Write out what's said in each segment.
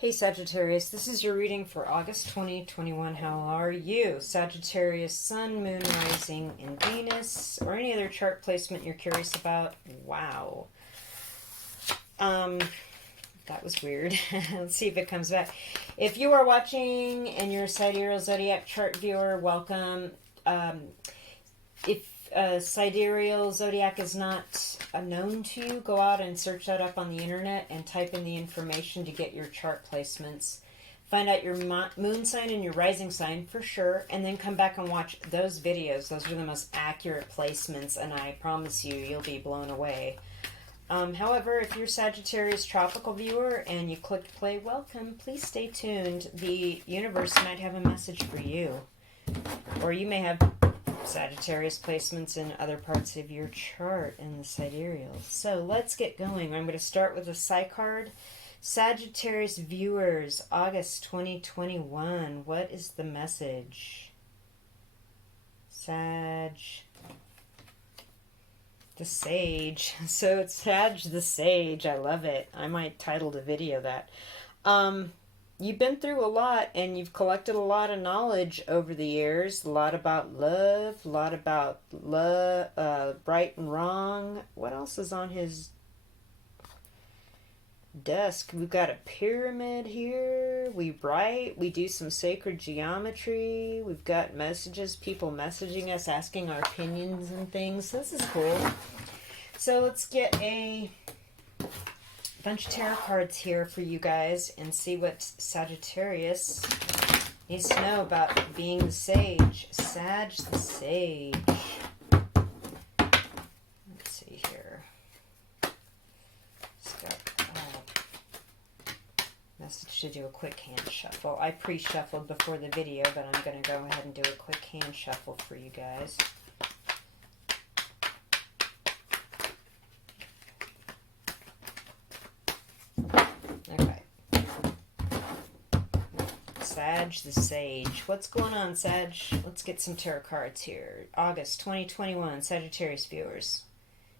Hey Sagittarius, this is your reading for August 2021. How are you? Sagittarius, Sun, Moon, Rising, and Venus, or any other chart placement you're curious about. Wow. That was weird. Let's see if it comes back. If you are watching and you're a Sidereal Zodiac chart viewer, welcome. If Sidereal Zodiac is not known to you, go out and search that up on the internet and type in the information to get your chart placements. Find out your moon sign and your rising sign for sure, and then come back and watch those videos. Those are the most accurate placements, and I promise you, you'll be blown away. However, if you're Sagittarius tropical viewer and you clicked play, welcome. Please stay tuned. The universe might have a message for you, or you may have Sagittarius placements in other parts of your chart in the sidereal. So let's get going. I'm going to start with a Psi card. Sagittarius viewers, August 2021. What is the message? Sag. The Sage. So it's Sag the Sage. I love it. I might title the video that. You've been through a lot and you've collected a lot of knowledge over the years. A lot about love, a lot about right and wrong. What else is on his desk? We've got a pyramid here. We write. We do some sacred geometry. We've got messages, people messaging us, asking our opinions and things. This is cool. So let's get a bunch of tarot cards here for you guys and see what Sagittarius needs to know about being the sage. Sag the Sage. Let's see here. It's got a message to do a quick hand shuffle. I pre-shuffled before the video, but I'm going to go ahead and do a quick hand shuffle for you guys. Okay. Sag the Sage. What's going on, Sag? Let's get some tarot cards here. August 2021, Sagittarius viewers.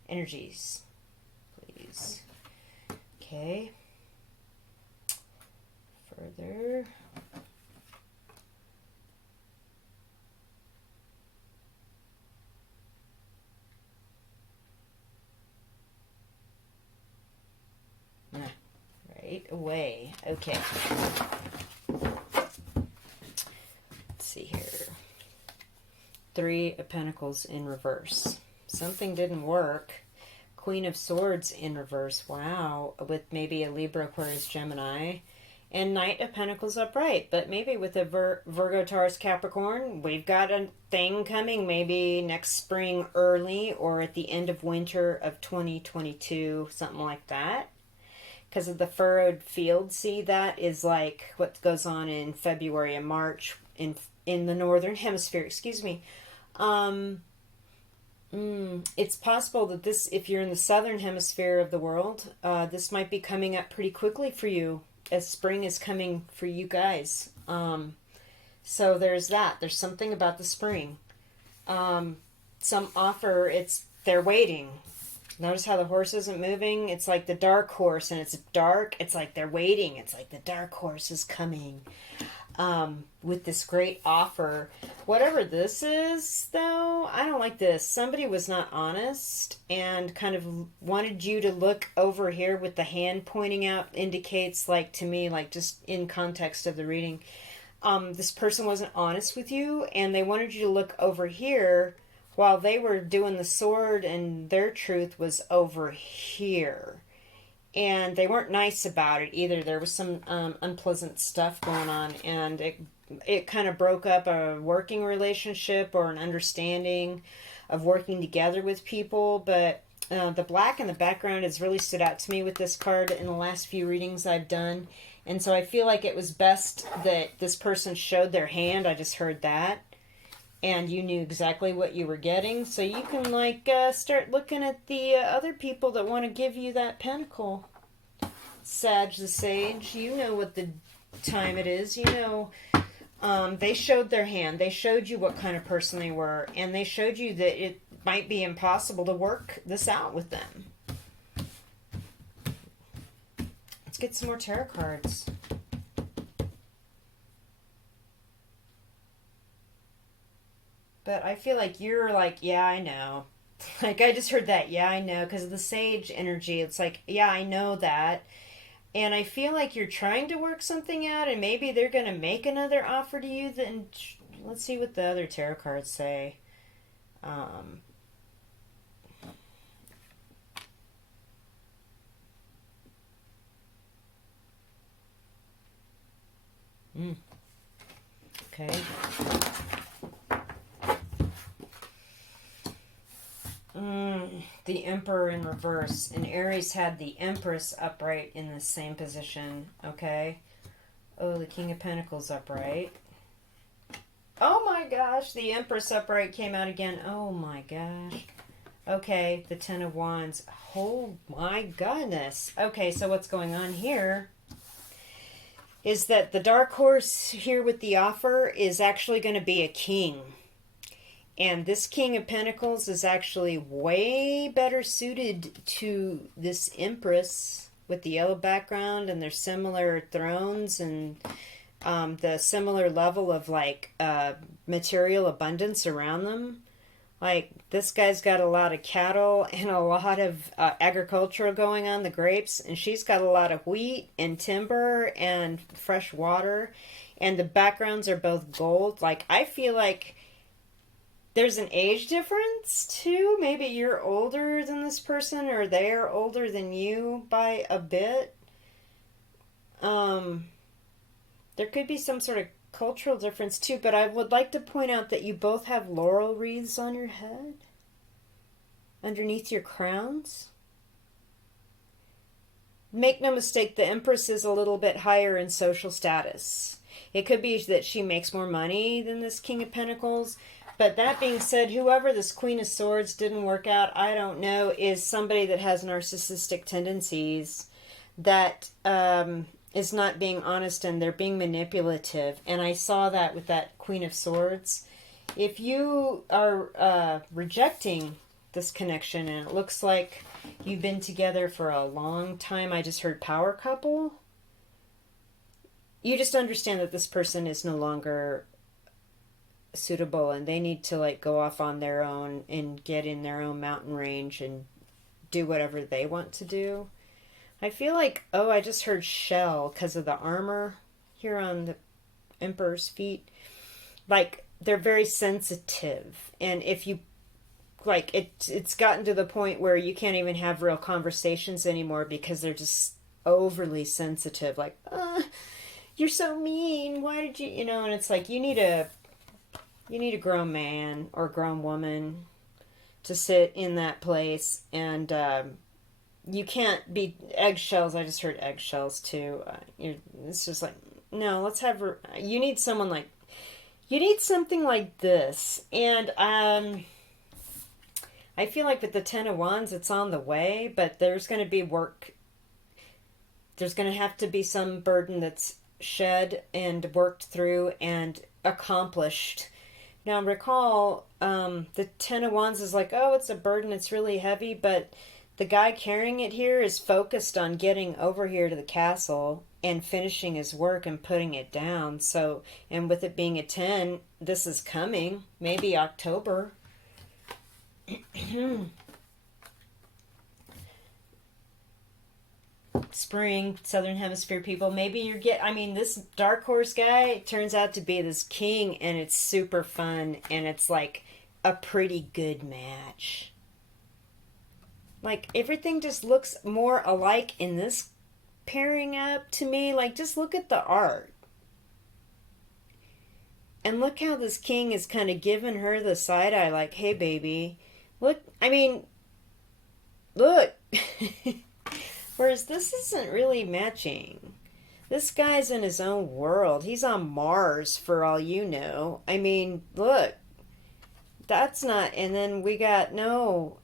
Energies, please. Okay. Further. Away. Okay. Let's see here. Three of Pentacles in reverse. Something didn't work. Queen of Swords in reverse. Wow. With maybe a Libra, Aquarius, Gemini. And Knight of Pentacles upright. But maybe with a Virgo, Taurus, Capricorn, we've got a thing coming maybe next spring early or at the end of winter of 2022. Something like that. Because of the furrowed field, see, that is like what goes on in February and March in the northern hemisphere. Excuse me. It's possible that this, if you're in the southern hemisphere of the world, this might be coming up pretty quickly for you as spring is coming for you guys. So there's that. There's something about the spring. Some offer, they're waiting. Notice how the horse isn't moving? It's like the dark horse, and it's dark. It's like they're waiting. It's like the dark horse is coming with this great offer. Whatever this is, though, I don't like this. Somebody was not honest and kind of wanted you to look over here with the hand pointing out. Indicates, like, to me, like just in context of the reading, this person wasn't honest with you, and they wanted you to look over here while they were doing the sword, and their truth was over here. And they weren't nice about it either. There was some unpleasant stuff going on, and it kind of broke up a working relationship or an understanding of working together with people. But the black in the background has really stood out to me with this card in the last few readings I've done. And so I feel like it was best that this person showed their hand. I just heard that. And you knew exactly what you were getting. So you can, like, start looking at the other people that want to give you that pentacle. Sag the Sage, you know what the time it is. You know, they showed their hand. They showed you what kind of person they were. And they showed you that it might be impossible to work this out with them. Let's get some more tarot cards. But I feel like you're like, yeah, I know. Like, I just heard that, yeah, I know, because of the sage energy. It's like, yeah, I know that. And I feel like you're trying to work something out, and maybe they're going to make another offer to you. Then let's see what the other tarot cards say. Um, mm, okay. The Emperor in reverse. And Aries had the Empress upright in the same position. Okay. Oh, the King of Pentacles upright. Oh my gosh, the Empress upright came out again. Oh my gosh. Okay, the Ten of Wands. Oh my goodness. Okay, so what's going on here is that the dark horse here with the offer is actually going to be a king. And this King of Pentacles is actually way better suited to this Empress with the yellow background and their similar thrones and the similar level of like material abundance around them. Like, this guy's got a lot of cattle and a lot of agricultural going on, the grapes, and she's got a lot of wheat and timber and fresh water, and the backgrounds are both gold. Like, I feel like there's an age difference, too. Maybe you're older than this person, or they're older than you by a bit. There could be some sort of cultural difference too, but I would like to point out that you both have laurel wreaths on your head underneath your crowns. Make no mistake, the Empress is a little bit higher in social status. It could be that she makes more money than this King of Pentacles, but that being said, whoever this Queen of Swords didn't work out, I don't know, is somebody that has narcissistic tendencies that is not being honest, and they're being manipulative. And I saw that with that Queen of Swords. If you are rejecting this connection, and it looks like you've been together for a long time, I just heard power couple. You just understand that this person is no longer suitable, and they need to like go off on their own and get in their own mountain range and do whatever they want to do. I feel like, oh, I just heard shell because of the armor here on the Emperor's feet. Like, they're very sensitive. And if you, like, it's gotten to the point where you can't even have real conversations anymore because they're just overly sensitive. Like, you're so mean. Why did you, and it's like, you need a grown man or grown woman to sit in that place, and, you can't be eggshells. I just heard eggshells too. It's just like, no, let's have her. You need someone like, you need something like this. And I feel like with the Ten of Wands, it's on the way, but there's going to be work. There's going to have to be some burden that's shed and worked through and accomplished. Now, recall, the Ten of Wands is like, oh, it's a burden. It's really heavy, but the guy carrying it here is focused on getting over here to the castle and finishing his work and putting it down. So, and with it being a 10, this is coming. Maybe October. Spring, Southern Hemisphere people. Maybe this dark horse guy turns out to be this king, and it's super fun, and it's like a pretty good match. Like, everything just looks more alike in this pairing up to me. Like, just look at the art. And look how this king is kind of giving her the side eye, like, hey, baby. Look. Whereas this isn't really matching. This guy's in his own world. He's on Mars, for all you know. Look. That's not... And then we got... No.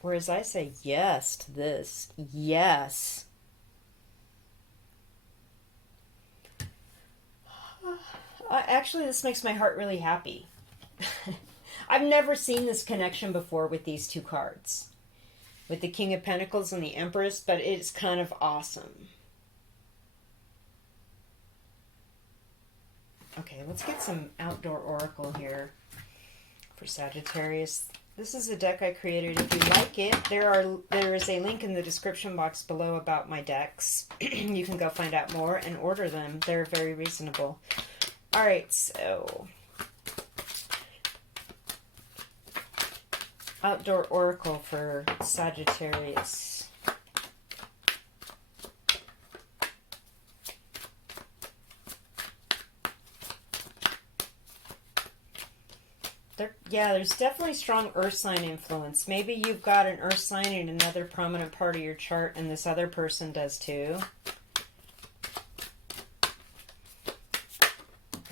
Whereas I say yes to this. Yes. Actually, this makes my heart really happy. I've never seen this connection before with these two cards. With the King of Pentacles and the Empress, but it's kind of awesome. Okay, let's get some outdoor oracle here for Sagittarius. This is a deck I created. If you like it, there is a link in the description box below about my decks. You can go find out more and order them. They're very reasonable. All right, so outdoor oracle for Sagittarius. Yeah, there's definitely strong earth sign influence. Maybe you've got an earth sign in another prominent part of your chart, and this other person does too.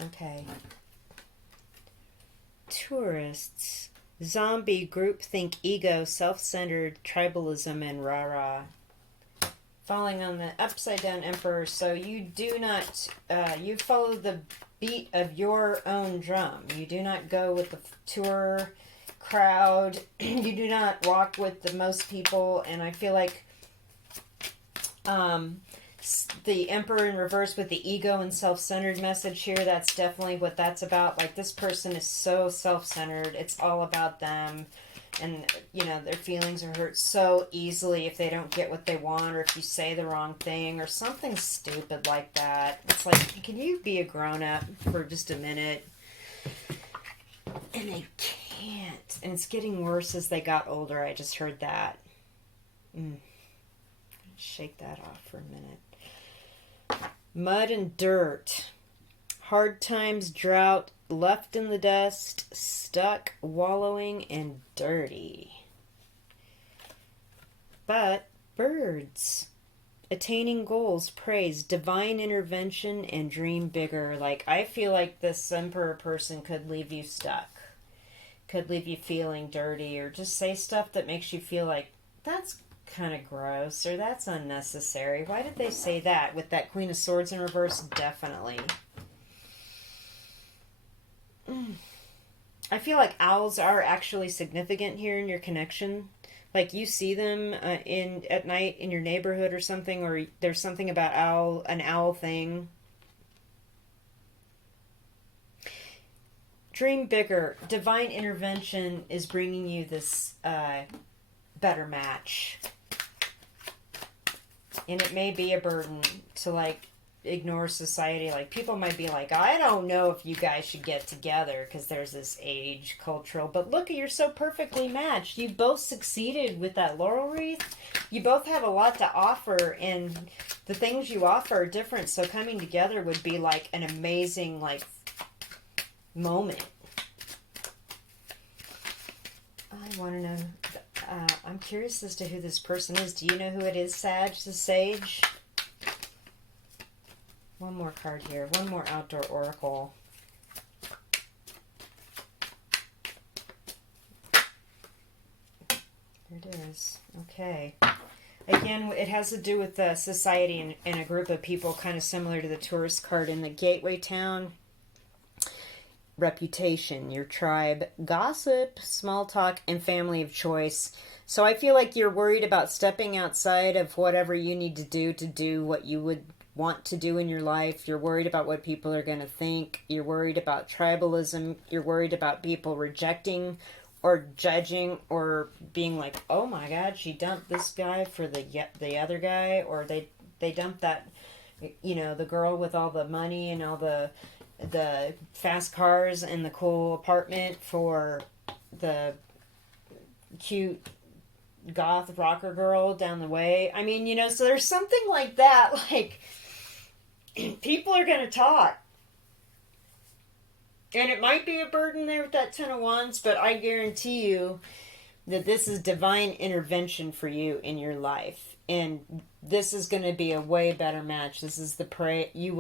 Okay. Tourists. Zombie, groupthink, ego, self-centered, tribalism, and rah-rah. Falling on the upside down emperor, so you do not, you follow the beat of your own drum. You do not go with the tour crowd. You do not walk with the most people, and I feel like the emperor in reverse with the ego and self-centered message here, that's definitely what that's about. Like, this person is so self-centered. It's all about them. And, you know, their feelings are hurt so easily if they don't get what they want, or if you say the wrong thing or something stupid like that. It's like, can you be a grown-up for just a minute? And they can't. And it's getting worse as they got older. I just heard that. Shake that off for a minute. Mud and dirt. Hard times, drought, left in the dust, stuck, wallowing, and dirty. But birds. Attaining goals, praise, divine intervention, and dream bigger. Like, I feel like this emperor person could leave you stuck. Could leave you feeling dirty, or just say stuff that makes you feel like, that's kind of gross, or that's unnecessary. Why did they say that? With that Queen of Swords in reverse, definitely. I feel like owls are actually significant here in your connection. Like, you see them at night in your neighborhood or something, or there's something about an owl thing. Dream bigger. Divine intervention is bringing you this better match. And it may be a burden to, like, ignore society. Like, people might be like, I don't know if you guys should get together because there's this age cultural, but look, you're so perfectly matched. You both succeeded with that laurel wreath. You both have a lot to offer, and the things you offer are different, so coming together would be like an amazing, like, moment. I want to know, I'm curious as to who this person is. Do you know who it is, Sag, the Sage? One more card here. One more outdoor oracle. There it is. Okay. Again, it has to do with the society and a group of people, kind of similar to the tourist card in the gateway town. Reputation, your tribe, gossip, small talk, and family of choice. So I feel like you're worried about stepping outside of whatever you need to do what you would want to do in your life. You're worried about what people are going to think. You're worried about tribalism. You're worried about people rejecting or judging or being like, oh my God, she dumped this guy for the other guy, or they dumped that, you know, the girl with all the money and all the fast cars and the cool apartment for the cute goth rocker girl down the way. I mean, you know, so there's something like that. Like, people are going to talk. And it might be a burden there with that Ten of Wands, but I guarantee you that this is divine intervention for you in your life. And this is going to be a way better match. This is you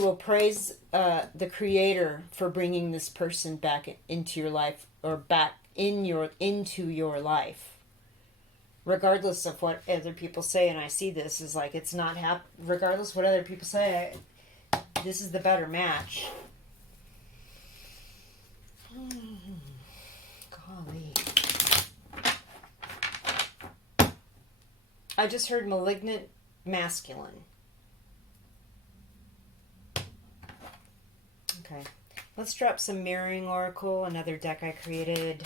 will praise the Creator for bringing this person back into your life, or back into your life. Regardless of what other people say, and I see this as like, it's not regardless of what other people say, this is the better match. Golly. I just heard malignant masculine. Okay. Let's drop some Mirroring Oracle, another deck I created.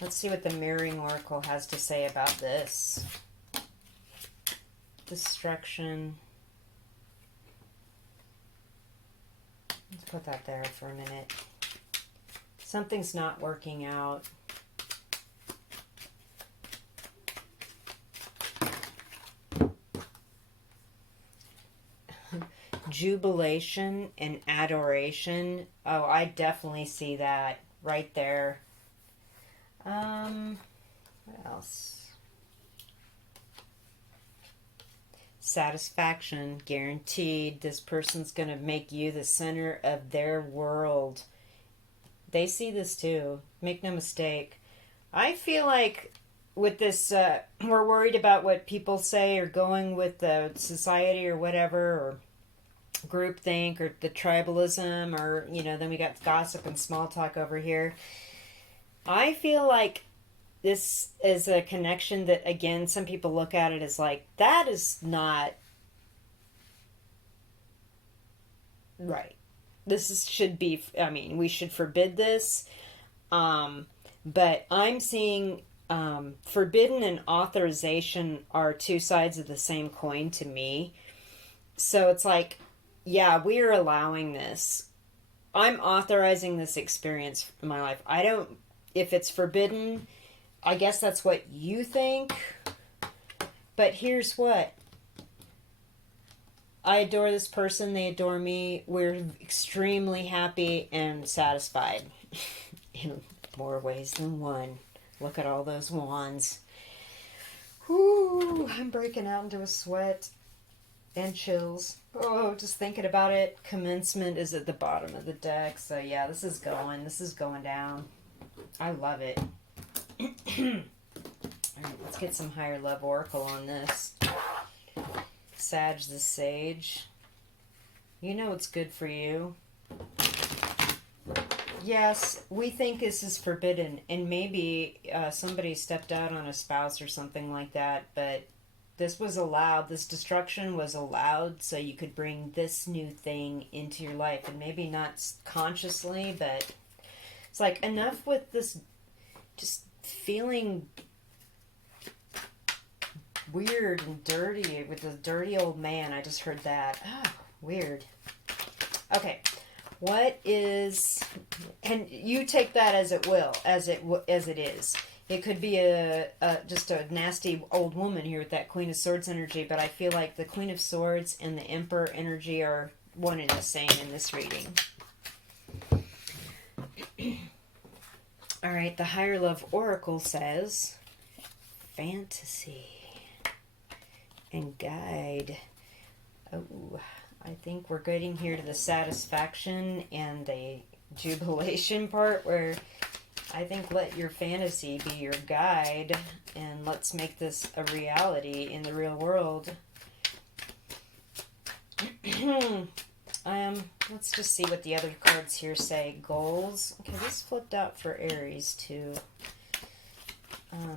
Let's see what the Mirroring Oracle has to say about this. Destruction. Let's put that there for a minute. Something's not working out. Jubilation and adoration. Oh, I definitely see that right there. What else? Satisfaction, guaranteed. This person's going to make you the center of their world. They see this too. Make no mistake. I feel like with this, we're worried about what people say or going with the society or whatever, or groupthink or the tribalism, or, you know, then we got gossip and small talk over here. I feel like this is a connection that, again, some people look at it as like, that is not right. Should be, I mean, we should forbid this. But I'm seeing forbidden and authorization are two sides of the same coin to me. So it's like, yeah, we are allowing this. I'm authorizing this experience in my life. I don't, if it's forbidden, I guess that's what you think. But here's what. I adore this person. They adore me. We're extremely happy and satisfied in more ways than one. Look at all those wands. Whoo, I'm breaking out into a sweat and chills. Oh, just thinking about it. Commencement is at the bottom of the deck. So yeah, this is going down. I love it. Alright, let's get some higher love oracle on this. Sag the Sage. You know what's good for you. Yes, we think this is forbidden, and maybe somebody stepped out on a spouse or something like that, but this was allowed. This destruction was allowed so you could bring this new thing into your life, and maybe not consciously, but it's like, enough with this just feeling weird and dirty with this dirty old man. I just heard that. Oh, weird. Okay. What is, and you take that as it will, as it is. It could be just a nasty old woman here with that Queen of Swords energy, but I feel like the Queen of Swords and the Emperor energy are one and the same in this reading. All right, the Higher Love Oracle says, fantasy and guide. Oh, I think we're getting here to the satisfaction and the jubilation part, where I think let your fantasy be your guide and let's make this a reality in the real world. Let's just see what the other cards here say. Goals. Okay, this flipped out for Aries too.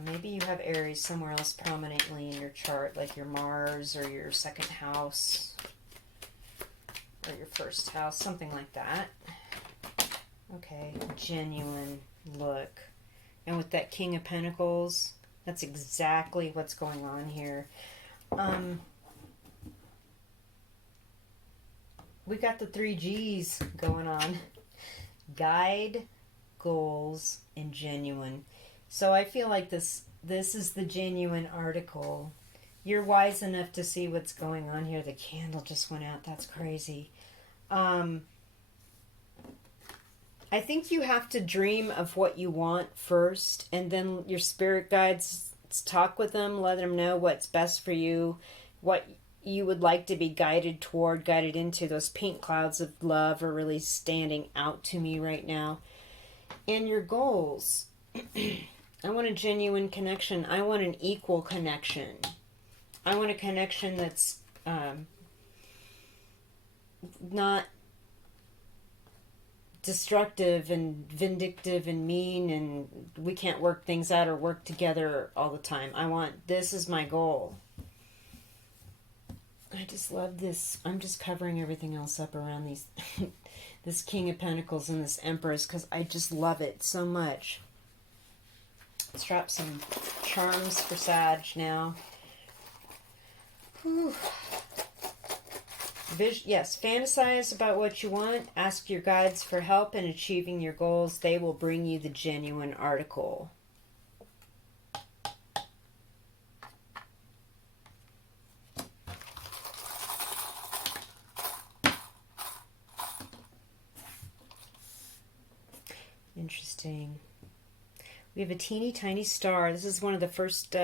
Maybe you have Aries somewhere else prominently in your chart, like your Mars or your second house or your first house, something like that. Okay, genuine look. And with that King of Pentacles, that's exactly what's going on here. We got the 3 G's going on. Guide, goals, and genuine. So I feel like this is the genuine article. You're wise enough to see what's going on here. The candle just went out. That's crazy. I think you have to dream of what you want first, and then your spirit guides, talk with them, let them know what's best for you, what you would like to be guided toward, guided into. Those pink clouds of love are really standing out to me right now. And your goals. I want a genuine connection. I want an equal connection. I want a connection that's not destructive and vindictive and mean, and we can't work things out or work together all the time. This is my goal. I just love this. I'm just covering everything else up around these, this King of Pentacles and this Empress, because I just love it so much. Let's drop some charms for Sag now. Whew. Yes, fantasize about what you want. Ask your guides for help in achieving your goals. They will bring you the genuine article. Interesting. We have a teeny tiny star. This is one of the first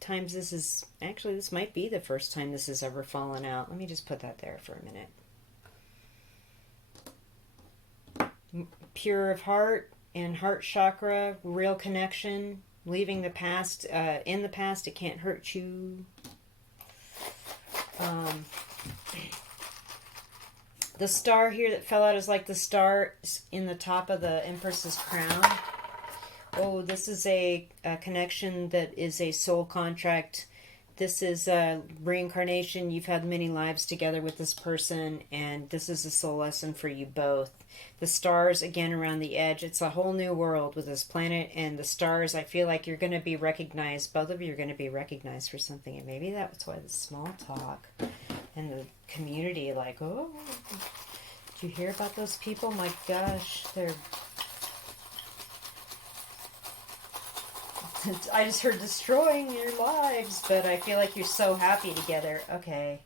times this is... Actually, this might be the first time this has ever fallen out. Let me just put that there for a minute. Pure of heart and heart chakra. Real connection. Leaving the past. In the past, it can't hurt you. The star here that fell out is like the star in the top of the Empress's crown. Oh, this is a connection that is a soul contract. This is a reincarnation. You've had many lives together with this person, and this is a soul lesson for you both. The stars, again, around the edge. It's a whole new world with this planet, and the stars, I feel like you're going to be recognized. Both of you are going to be recognized for something, and maybe that's why the small talk and the community, like, oh, did you hear about those people? My gosh, they're... I just heard destroying your lives, but I feel like you're so happy together. Okay.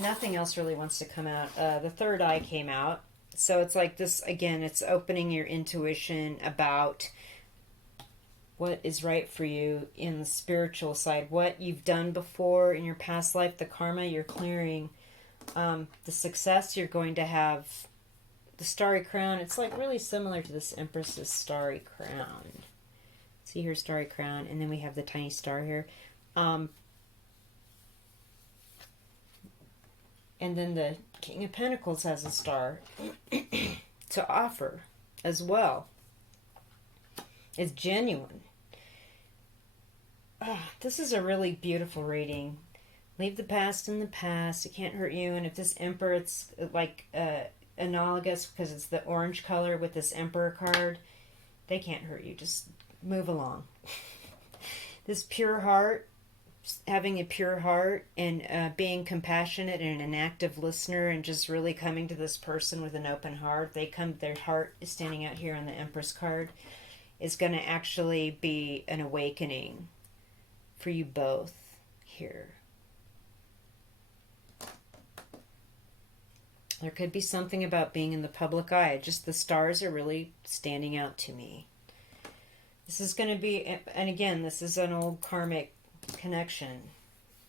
Nothing else really wants to come out. The third eye came out. So it's like this, again, it's opening your intuition about what is right for you in the spiritual side. What you've done before in your past life, the karma you're clearing, the success you're going to have, the starry crown. It's like really similar to this Empress's starry crown. See her starry crown, and then we have the tiny star here. And then the King of Pentacles has a star to offer as well. It's genuine. This is a really beautiful reading. Leave the past in the past. It can't hurt you. And if this Emperor, it's like analogous because it's the orange color with this Emperor card. They can't hurt you. Just move along. This pure heart, having a pure heart and being compassionate and an active listener and just really coming to this person with an open heart. Their heart is standing out here on the Empress card, is going to actually be an awakening for you both here. There could be something about being in the public eye. Just the stars are really standing out to me. This is going to be, and again, this is an old karmic connection.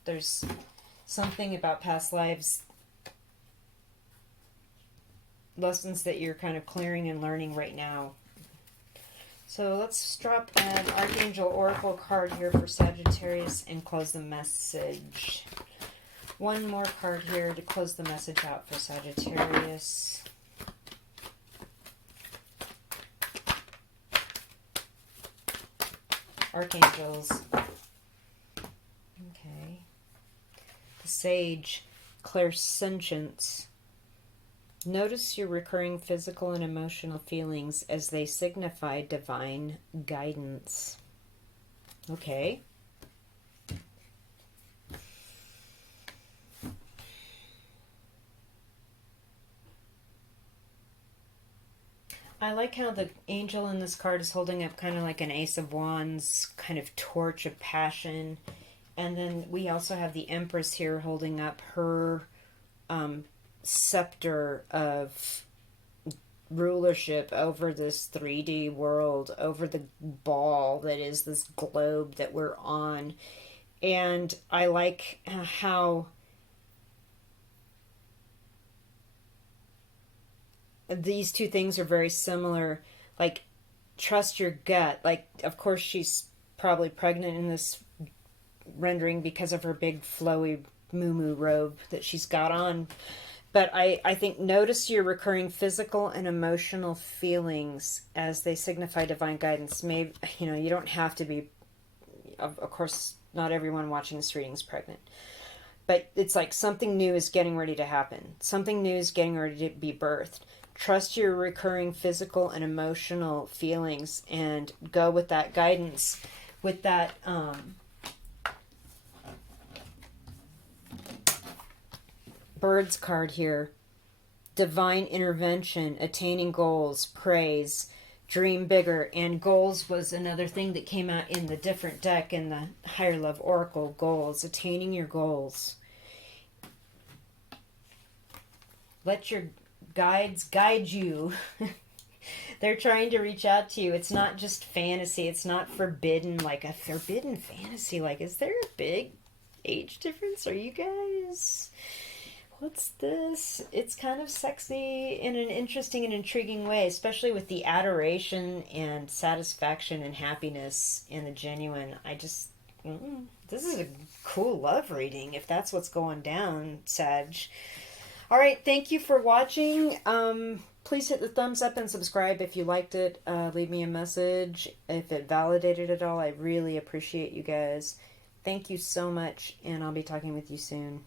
There's something about past lives, lessons that you're kind of clearing and learning right now. So let's drop an Archangel Oracle card here for Sagittarius and close the message. One more card here to close the message out for Sagittarius. Archangels. Okay. The Sage, clairsentience. Notice your recurring physical and emotional feelings as they signify divine guidance. Okay. I like how the angel in this card is holding up kind of like an Ace of Wands, kind of torch of passion. And then we also have the Empress here holding up her scepter of rulership over this 3D world, over the ball that is this globe that we're on. And I like how these two things are very similar. Like, trust your gut. Like, of course, she's probably pregnant in this rendering because of her big flowy moo-moo robe that she's got on. But I think notice your recurring physical and emotional feelings as they signify divine guidance. Maybe, you don't have to be, of course, not everyone watching this reading is pregnant. But it's like something new is getting ready to happen. Something new is getting ready to be birthed. Trust your recurring physical and emotional feelings and go with that guidance, with that birds card here. Divine intervention, attaining goals, praise, dream bigger. And goals was another thing that came out in the different deck in the Higher Love Oracle. Goals, attaining your goals. Let your guides guide you. They're trying to reach out to you. It's not just fantasy. It's not forbidden, like a forbidden fantasy. Like, is there a big age difference? Are you guys... What's this? It's kind of sexy in an interesting and intriguing way, especially with the adoration and satisfaction and happiness and the genuine. This is a cool love reading if that's what's going down, Sag. All right, thank you for watching. Please hit the thumbs up and subscribe if you liked it. Leave me a message if it validated it all. I really appreciate you guys. Thank you so much, and I'll be talking with you soon.